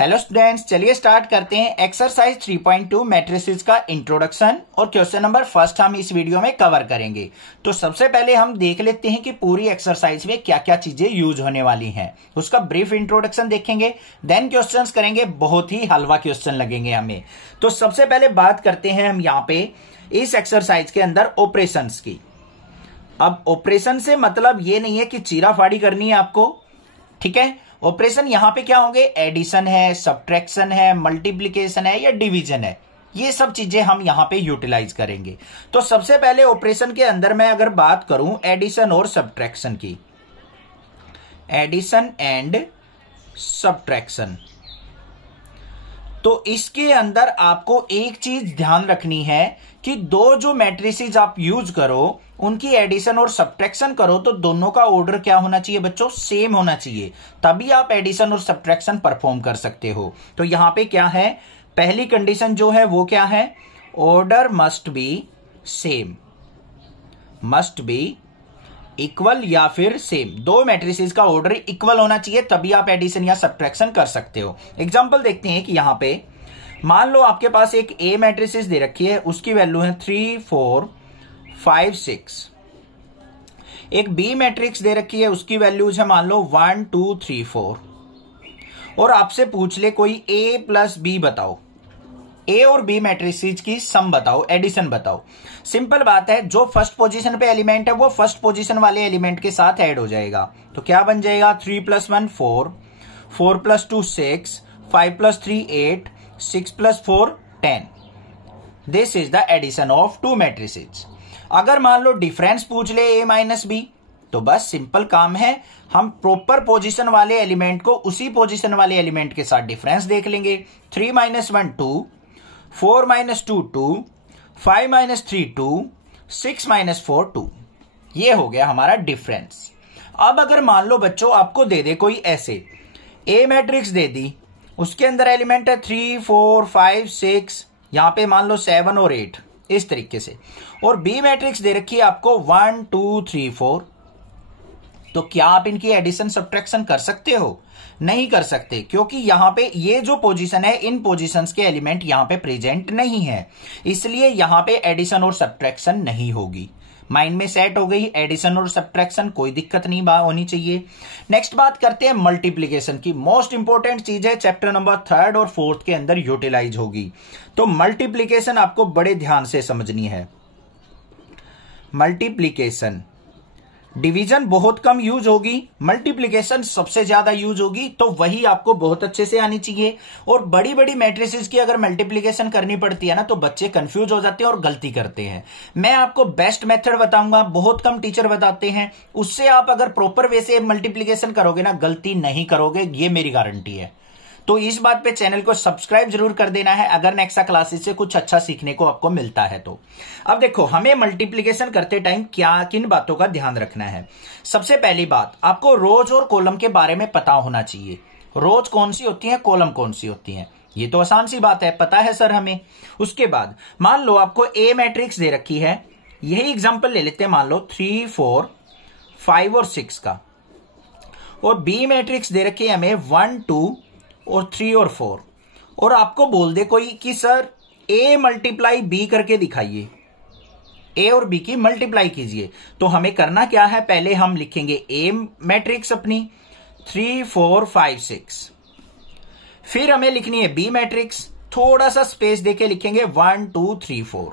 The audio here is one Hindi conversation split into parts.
हेलो स्टूडेंट्स, चलिए स्टार्ट करते हैं एक्सरसाइज 3.2 मैट्रिसेस का इंट्रोडक्शन और क्वेश्चन नंबर फर्स्ट हम इस वीडियो में कवर करेंगे। तो सबसे पहले हम देख लेते हैं कि पूरी एक्सरसाइज में क्या क्या चीजें यूज होने वाली हैं। उसका ब्रीफ इंट्रोडक्शन देखेंगे, देन क्वेश्चंस करेंगे, बहुत ही हलवा क्वेश्चन लगेंगे हमें। तो सबसे पहले बात करते हैं हम यहाँ पे इस एक्सरसाइज के अंदर ऑपरेशंस की। अब ऑपरेशन से मतलब ये नहीं है कि चीरा फाड़ी करनी है आपको, ठीक है। ऑपरेशन यहां पे क्या होंगे, एडिशन है, सब्ट्रैक्शन है, मल्टीप्लिकेशन है या डिवीजन है, ये सब चीजें हम यहां पे यूटिलाइज करेंगे। तो सबसे पहले ऑपरेशन के अंदर मैं अगर बात करूं एडिशन और सब्ट्रैक्शन की, एडिशन एंड सब्ट्रैक्शन, तो इसके अंदर आपको एक चीज ध्यान रखनी है कि दो जो मैट्रिसेस आप यूज करो उनकी एडिशन और सब्ट्रैक्शन करो तो दोनों का ऑर्डर क्या होना चाहिए बच्चों, सेम होना चाहिए, तभी आप एडिशन और सब्ट्रैक्शन परफॉर्म कर सकते हो। तो यहां पे क्या है, पहली कंडीशन जो है वो क्या है, order must be same, must be equal या फिर सेम। दो मैट्रिसेस का ऑर्डर इक्वल होना चाहिए तभी आप एडिशन या सब्ट्रैक्शन कर सकते हो। एग्जांपल देखते हैं कि यहां पे मान लो आपके पास एक ए मैट्रिसेस दे रखी है, उसकी वैल्यू है 3 4 5 6। एक बी मैट्रिक्स दे रखी है, उसकी वैल्यूज है मान लो 1 2 3 4। और आपसे पूछ ले कोई ए प्लस बी बताओ, ए और बी मैट्रिसेस की सम बताओ, एडिशन बताओ। सिंपल बात है, जो फर्स्ट पोजीशन पे एलिमेंट है वो फर्स्ट पोजीशन वाले एलिमेंट के साथ ऐड हो जाएगा। तो क्या बन जाएगा, 3 + 1 4, 4 + 2 6, 5 + 3 8, 6 + 4 10। This is the addition of two matrices. अगर मान लो डिफरेंस पूछ ले ए माइनस बी, तो बस सिंपल काम है, हम प्रॉपर पोजीशन वाले एलिमेंट को उसी पोजीशन वाले एलिमेंट के साथ डिफरेंस देख लेंगे। 3 - 1 2, 4 - 2 2, 5 - 3 2, 6 - 4 2। ये हो गया हमारा डिफरेंस। अब अगर मान लो बच्चों आपको दे दे कोई ऐसे ए मैट्रिक्स दे दी, उसके अंदर एलिमेंट है 3 4 5 6, यहां पे मान लो 7 और 8 इस तरीके से, और बी मैट्रिक्स दे रखी है आपको 1 2 3 4, तो क्या आप इनकी एडिशन सब्ट्रैक्शन कर सकते हो? नहीं कर सकते, क्योंकि यहां पे ये जो पोजीशन है इन पोजीशंस के एलिमेंट यहां पे प्रेजेंट नहीं है, इसलिए यहां पे एडिशन और सब्ट्रैक्शन नहीं होगी। माइंड में सेट हो गई, एडिशन और सब्ट्रैक्शन कोई दिक्कत नहीं होनी चाहिए। नेक्स्ट बात करते हैं मल्टीप्लिकेशन की। मोस्ट इंपॉर्टेंट चीज है, चैप्टर नंबर 3 और 4 के अंदर यूटिलाइज होगी। तो मल्टीप्लिकेशन आपको बड़े ध्यान से समझनी है। मल्टीप्लिकेशन, डिवीजन बहुत कम यूज होगी, मल्टीप्लिकेशन सबसे ज्यादा यूज होगी, तो वही आपको बहुत अच्छे से आनी चाहिए। और बड़ी बड़ी मैट्रिसेस की अगर मल्टीप्लिकेशन करनी पड़ती है ना तो बच्चे कंफ्यूज हो जाते हैं और गलती करते हैं। मैं आपको बेस्ट मेथड बताऊंगा, बहुत कम टीचर बताते हैं, उससे आप अगर प्रॉपर वे से मल्टीप्लिकेशन करोगे ना गलती नहीं करोगे, ये मेरी गारंटी है। तो इस बात पे चैनल को सब्सक्राइब जरूर कर देना है अगर नेक्स्ट क्लासेस से कुछ अच्छा सीखने को आपको मिलता है तो। अब देखो, हमें मल्टीप्लिकेशन करते टाइम क्या किन बातों का ध्यान रखना है। सबसे पहली बात, आपको रोज और कॉलम के बारे में पता होना चाहिए। रोज कौन सी होती है, कॉलम कौन सी होती है, ये तो आसान सी बात है, पता है सर हमें। उसके बाद मान लो आपको ए मैट्रिक्स दे रखी है, यही एग्जाम्पल ले लेते हैं, मान लो 3 4 5 और 6 का, और बी मैट्रिक्स दे रखी है हमें 1 2 और 3 और 4, और आपको बोल दे कोई कि सर a × b करके दिखाइए, a और b की मल्टीप्लाई कीजिए। तो हमें करना क्या है, पहले हम लिखेंगे a मैट्रिक्स अपनी 3 4 5 6, फिर हमें लिखनी है b मैट्रिक्स, थोड़ा सा स्पेस देके लिखेंगे 1 2 3 4,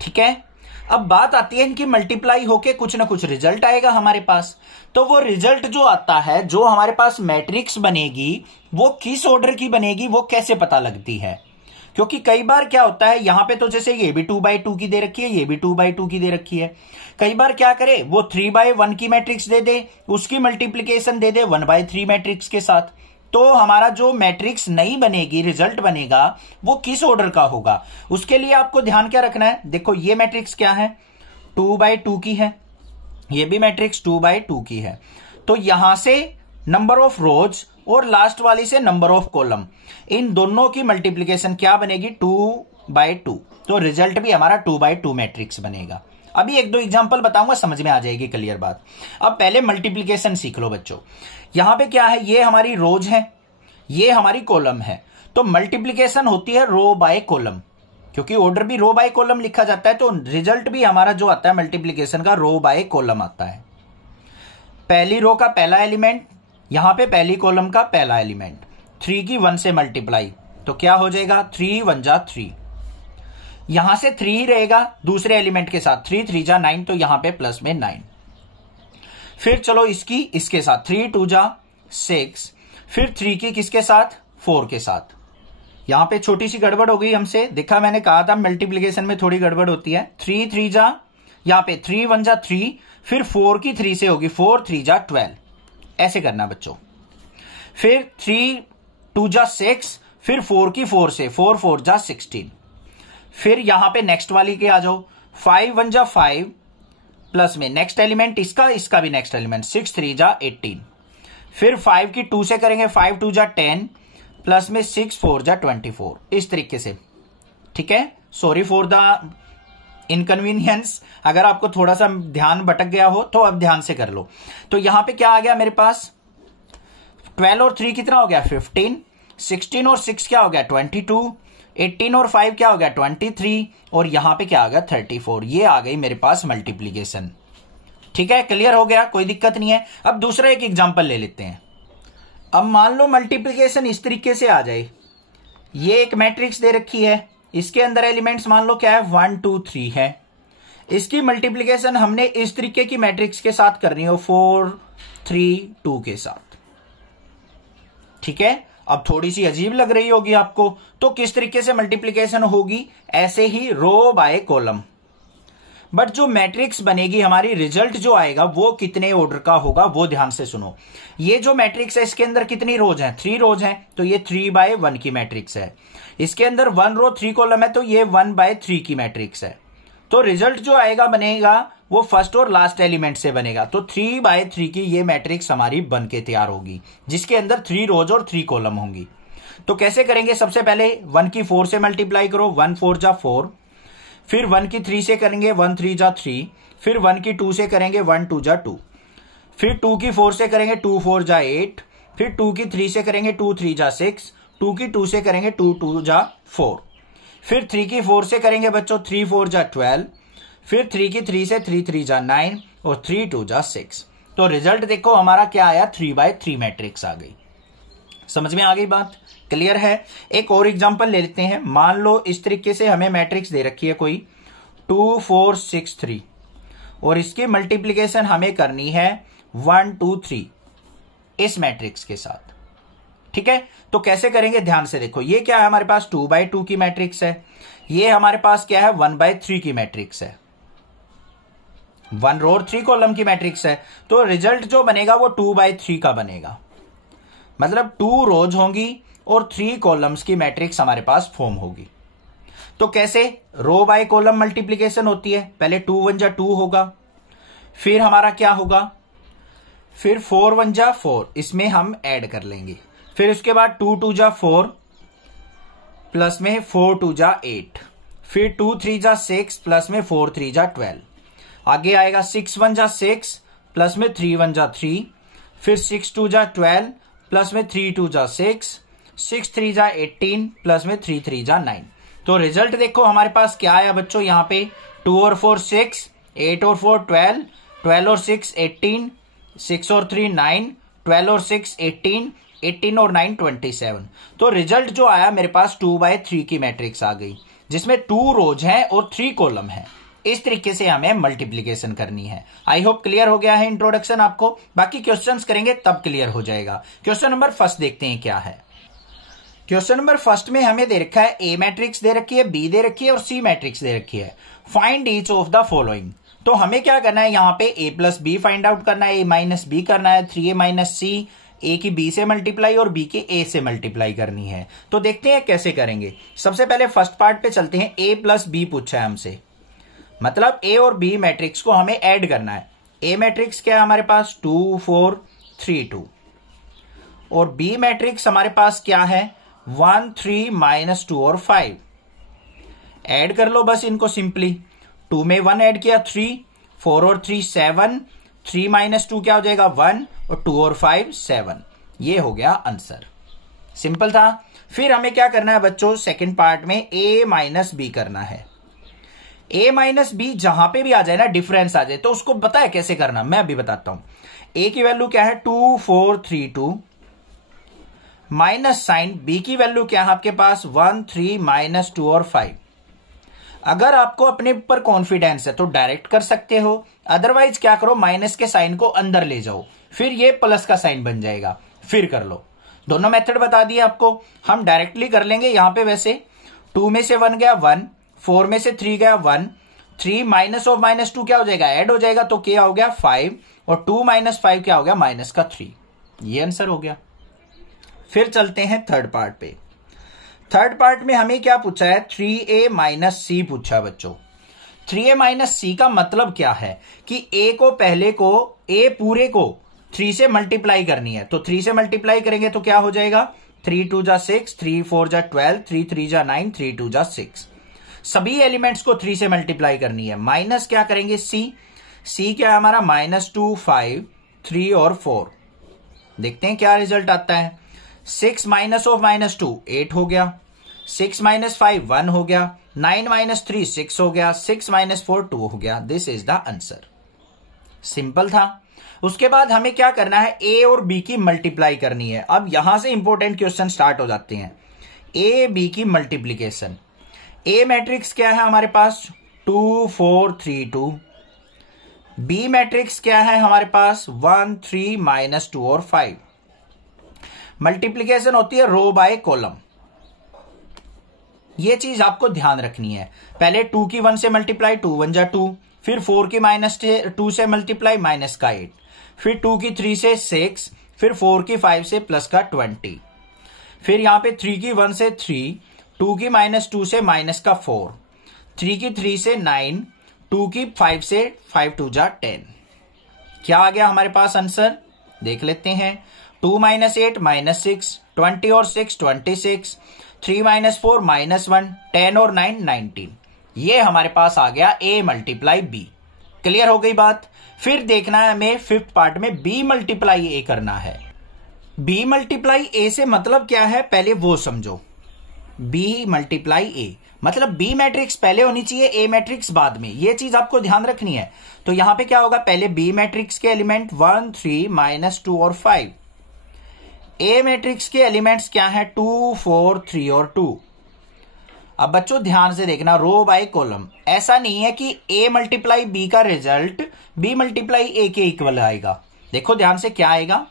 ठीक है। अब बात आती है इनकी मल्टीप्लाई होके कुछ ना कुछ रिजल्ट आएगा हमारे पास। तो वो रिजल्ट जो आता है, जो हमारे पास मैट्रिक्स बनेगी, वो किस ऑर्डर की बनेगी वो कैसे पता लगती है? क्योंकि कई बार क्या होता है, यहां पे तो जैसे ये भी 2/2 की दे रखी है, ये भी 2/2 की दे रखी है। कई बार क्या करे, वो 3/1 की मैट्रिक्स दे दे, उसकी मल्टीप्लीकेशन दे दे 1/3 मैट्रिक्स के साथ। तो हमारा जो मैट्रिक्स नहीं बनेगी, रिजल्ट बनेगा, वो किस ऑर्डर का होगा? उसके लिए आपको ध्यान क्या रखना है, देखो ये मैट्रिक्स क्या है, 2/2 की है, ये भी मैट्रिक्स 2/2 की है। तो यहां से नंबर ऑफ रोज और लास्ट वाली से नंबर ऑफ कॉलम, इन दोनों की मल्टीप्लीकेशन क्या बनेगी, 2/2। तो रिजल्ट भी हमारा 2/2 मैट्रिक्स बनेगा। अभी एक दो एग्जांपल बताऊंगा, समझ में आ जाएगी क्लियर बात। अब पहले मल्टीप्लीकेशन सीख लो बच्चों। यहां पे क्या है, ये हमारी रोज है, ये हमारी कॉलम है। तो मल्टीप्लीकेशन होती है रो बाय कॉलम, क्योंकि ऑर्डर भी रो बाय कॉलम लिखा जाता है, तो रिजल्ट भी हमारा जो आता है मल्टीप्लीकेशन का रो बाय कॉलम आता है। पहली रो का पहला एलिमेंट, यहां पे पहली कॉलम का पहला एलिमेंट, 3 की 1 से मल्टीप्लाई, तो क्या हो जाएगा 3 1 जा 3। यहां से 3 ही रहेगा दूसरे एलिमेंट के साथ, 3 3 जा 9, तो यहां पे प्लस में 9। फिर चलो इसकी इसके साथ, 3 2 जा 6, फिर 3 की किसके साथ, 4 के साथ। यहां पे छोटी सी गड़बड़ हो गई हमसे, देखा मैंने कहा था मल्टीप्लीकेशन में थोड़ी गड़बड़ होती है। 3 3 जा, यहां पे 3 1 जा 3, फिर 4 की 3 से होगी 4 3 जा 12, ऐसे करना बच्चों। फिर 3 2 जा 6, फिर 4 की 4 से 4 4 जा 16। फिर यहां पे नेक्स्ट वाली के आ जाओ, 5 1 जा 5, प्लस में नेक्स्ट एलिमेंट इसका, इसका भी नेक्स्ट एलिमेंट, 6 3 जा 18। फिर 5 की 2 से करेंगे, 5 2 जा 10, प्लस में 6 4 जा 24, इस तरीके से। ठीक है, सॉरी फॉर द इनकन्वीनियंस, अगर आपको थोड़ा सा ध्यान भटक गया हो तो अब ध्यान से कर लो। तो यहां पे क्या आ गया मेरे पास, 12 और 3 कितना हो गया 15, 16 और 6 क्या हो गया 22, 18 और 5 क्या हो गया 23, और यहां पे क्या आ गया 34। ये आ गई मेरे पास मल्टीप्लीकेशन। ठीक है, क्लियर हो गया, कोई दिक्कत नहीं है। अब दूसरा एक एग्जांपल ले लेते हैं। अब मान लो मल्टीप्लीकेशन इस तरीके से आ जाए, ये एक मैट्रिक्स दे रखी है, इसके अंदर एलिमेंट्स मान लो क्या है 1 2 3 है। इसकी मल्टीप्लीकेशन हमने इस तरीके की मैट्रिक्स के साथ करनी हो, 4 3 2 के साथ। ठीक है, अब थोड़ी सी अजीब लग रही होगी आपको, तो किस तरीके से मल्टीप्लीकेशन होगी, ऐसे ही रो बाय कॉलम। बट जो मैट्रिक्स बनेगी हमारी, रिजल्ट जो आएगा वो कितने ऑर्डर का होगा वो ध्यान से सुनो। ये जो मैट्रिक्स है इसके अंदर कितनी रोज हैं, 3 रोज हैं, तो ये 3 बाय 1 की मैट्रिक्स है। इसके अंदर 1 रो 3 कॉलम है, तो ये 1 बाय 3 की मैट्रिक्स है। तो रिजल्ट जो आएगा बनेगा वो फर्स्ट और लास्ट एलिमेंट से बनेगा, तो 3 बाय 3 की ये मैट्रिक्स हमारी बन के तैयार होगी, जिसके अंदर 3 रोज और 3 कॉलम होंगी। तो कैसे करेंगे, सबसे पहले 1 की 4 से मल्टीप्लाई करो, 1 4 जा 4, फिर 1 की 3 से करेंगे 1 3 जा 3, फिर 1 की 2 से करेंगे 1 2 जा 2, फिर 2 की 4 से करेंगे 2 4 जा 8, फिर 2 की 3 से करेंगे 2 3 जा 6, 2 की 2 से करेंगे 2 2 जा 4, फिर 3 की 4 से करेंगे बच्चों 3 4 जा 12, फिर 3 की 3 से 3 3 जा 9, और 3 2 जा 6। तो रिजल्ट देखो हमारा क्या आया, 3 बाय 3 मैट्रिक्स आ गई। समझ में आ गई बात, क्लियर है। एक और एग्जांपल ले लेते हैं। मान लो इस तरीके से हमें मैट्रिक्स दे रखी है कोई 2 4 6 3, और इसकी मल्टीप्लीकेशन हमें करनी है 1 2 3 इस मैट्रिक्स के साथ। ठीक है, तो कैसे करेंगे ध्यान से देखो। ये क्या है, हमारे पास 2 बाय 2 की मैट्रिक्स है, ये हमारे पास क्या है 1 बाय 3 की मैट्रिक्स है, 1 रो और 3 कॉलम की मैट्रिक्स है। तो रिजल्ट जो बनेगा वो 2 बाय 3 का बनेगा, मतलब 2 रोज होंगी और 3 कॉलम्स की मैट्रिक्स हमारे पास फॉर्म होगी। तो कैसे, रो बाय कॉलम मल्टीप्लीकेशन होती है, पहले 2 1 जा 2 होगा, फिर हमारा क्या होगा, फिर 4 1 जा 4, इसमें हम ऐड कर लेंगे, फिर उसके बाद 2 2 जा 4, प्लस में 4 2 जा 8, फिर 2 3 जा 6, प्लस में 4 3 जा 12, आगे आएगा 6 1 जा 6, प्लस में 3 1 जा 3, फिर 6 2 जा 12, प्लस में 3 2 जा 6, 6 3 जा 18, प्लस में 3 3 जा 9। तो रिजल्ट देखो हमारे पास क्या आया बच्चों, यहां पे 2 और 4 6, 8 और 4 12, 12 और 6 18, 6 और 3 9, 12 और 6 18, 18 और 9 27। तो रिजल्ट जो आया मेरे पास 2 बाय 3 की मैट्रिक्स आ गई, जिसमें 2 रोज हैं और 3 कॉलम है। इस तरीके से हमें मल्टीप्लीकेशन करनी है। आई होप क्लियर हो गया है इंट्रोडक्शन आपको, बाकी क्वेश्चंस करेंगे तब क्लियर हो जाएगा। क्वेश्चन नंबर फर्स्ट देखते हैं क्या है। क्वेश्चन नंबर फर्स्ट में हमें दे रखा है ए मैट्रिक्स दे रखी है, बी दे रखी है और सी मैट्रिक्स दे रखी है। Find each of the following. तो हमें क्या करना है, यहाँ पे ए प्लस बी फाइंड आउट करना है, ए माइनस बी करना है, 3a माइनस सी, ए की बी से मल्टीप्लाई और बी के ए से मल्टीप्लाई करनी है। तो देखते हैं कैसे करेंगे। सबसे पहले फर्स्ट पार्ट पे चलते हैं। ए प्लस बी पूछा है हमसे, मतलब ए और बी मैट्रिक्स को हमें ऐड करना है। ए मैट्रिक्स क्या है हमारे पास 2 4 3 2, और बी मैट्रिक्स हमारे पास क्या है 1 3 -2 और 5। ऐड कर लो बस इनको सिंपली। 2 में 1 ऐड किया 3, 4 और 3 7, 3 माइनस 2 क्या हो जाएगा 1, और 2 और 5 7। ये हो गया आंसर। सिंपल था। फिर हमें क्या करना है बच्चों, सेकंड पार्ट में a माइनस बी करना है। a माइनस बी जहां पे भी आ जाए ना, डिफरेंस आ जाए, तो उसको पता है कैसे करना, मैं अभी बताता हूं। a की वैल्यू क्या है 2 4 3 2, माइनस साइन b की वैल्यू क्या है आपके पास 1 3 माइनस 2 और 5। अगर आपको अपने ऊपर कॉन्फिडेंस है तो डायरेक्ट कर सकते हो, अदरवाइज क्या करो, माइनस के साइन को अंदर ले जाओ, फिर ये प्लस का साइन बन जाएगा, फिर कर लो। दोनों मेथड बता दिए आपको, हम डायरेक्टली कर लेंगे। यहां पे वैसे 2 में से 1 गया 1, 4 में से 3 गया 1, 3 माइनस ऑफ माइनस 2 क्या हो जाएगा, ऐड हो जाएगा, तो क्या हो गया 5, और 2 माइनस 5 क्या हो गया माइनस का 3। ये आंसर हो गया। फिर चलते हैं थर्ड पार्ट पे। थर्ड पार्ट में हमें क्या पूछा है, 3a माइनस सी पूछा बच्चों। 3a माइनस सी का मतलब क्या है कि a को पहले को a पूरे को 3 से मल्टीप्लाई करनी है, तो 3 से मल्टीप्लाई करेंगे तो क्या हो जाएगा 3 2 जा 6, 3 4 जा 12, 3 3 जा 9, 3 2 जा 6। सभी एलिमेंट्स को 3 से मल्टीप्लाई करनी है। माइनस क्या करेंगे सी क्या है हमारा -2 5 3 और 4। देखते हैं क्या रिजल्ट आता है। 6 माइनस ऑफ माइनस 2 8 हो गया, 6 माइनस 5 1 हो गया, 9 माइनस 3 6 हो गया, 6 माइनस 4 2 हो गया। This is the answer. Simple था। उसके बाद हमें क्या करना है, ए और बी की मल्टीप्लाई करनी है। अब यहां से इंपॉर्टेंट क्वेश्चन स्टार्ट हो जाते हैं। ए बी की मल्टीप्लीकेशन। ए मैट्रिक्स क्या है हमारे पास 2 4 3 2, बी मैट्रिक्स क्या है हमारे पास 1 3 माइनस 2 और 5। मल्टीप्लीकेशन होती है रो बाय कॉलम। ये चीज आपको ध्यान रखनी है। पहले 2 की 1 से मल्टीप्लाई 2 1 जा 2, फिर 4 की -2 से मल्टीप्लाई माइनस का 8, फिर 2 की 3 से 6, फिर 4 की 5 से प्लस का 20, फिर यहां पे 3 की 1 से 3, 2 की -2 से माइनस का 4, 3 की 3 से 9, 2 की 5 से 5 2 जा 10। क्या आ गया हमारे पास आंसर, देख लेते हैं। 2 माइनस 8 माइनस 6, 20 और 6 26, 3 माइनस 4 -1, 10 और 9 19। ये हमारे पास आ गया a मल्टीप्लाई b। क्लियर हो गई बात। फिर देखना है हमें फिफ्थ पार्ट में b मल्टीप्लाई a करना है। b मल्टीप्लाई a से मतलब क्या है पहले वो समझो। b मल्टीप्लाई a मतलब b मैट्रिक्स पहले होनी चाहिए, a मैट्रिक्स बाद में। ये चीज आपको ध्यान रखनी है। तो यहां पे क्या होगा, पहले b मैट्रिक्स के एलिमेंट 1 3 -2 और 5। a मैट्रिक्स के एलिमेंट्स क्या है 2 4 3 और 2। अब बच्चों ध्यान से देखना, रो बाय कॉलम। ऐसा नहीं है कि a मल्टीप्लाई b का रिजल्ट b मल्टीप्लाई a के इक्वल आएगा। देखो ध्यान से क्या आएगा,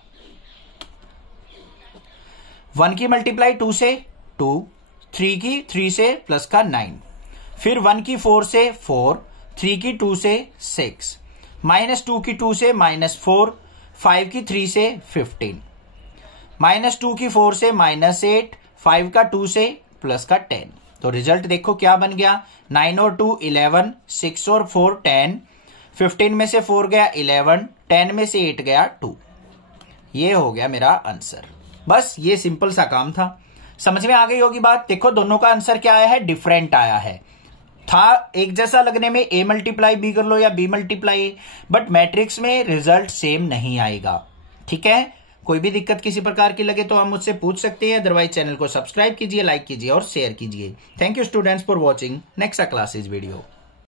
1 की मल्टीप्लाई 2 से 2, 3 की 3 से प्लस का 9, फिर 1 की 4 से 4, 3 की 2 से 6, -2 की 2 से -4, 5 की 3 से 15, -2 की 4 से -8, 5 का 2 से प्लस का 10। तो रिजल्ट देखो क्या बन गया, 9 और 2 11, 6 और 4 10, 15 में से 4 गया 11, 10 में से 8 गया 2। ये हो गया मेरा आंसर। बस ये सिंपल सा काम था। समझ में आ गई होगी बात। देखो दोनों का आंसर क्या आया है, डिफरेंट आया है। था एक जैसा लगने में, a मल्टीप्लाई b कर लो या b multiply a, but matrix में रिजल्ट सेम नहीं आएगा। ठीक है, कोई भी दिक्कत किसी प्रकार की लगे तो आप मुझसे पूछ सकते हैं। अदरवाइज चैनल को सब्सक्राइब कीजिए, लाइक कीजिए और शेयर कीजिए। Thank you students for watching. Next classes video.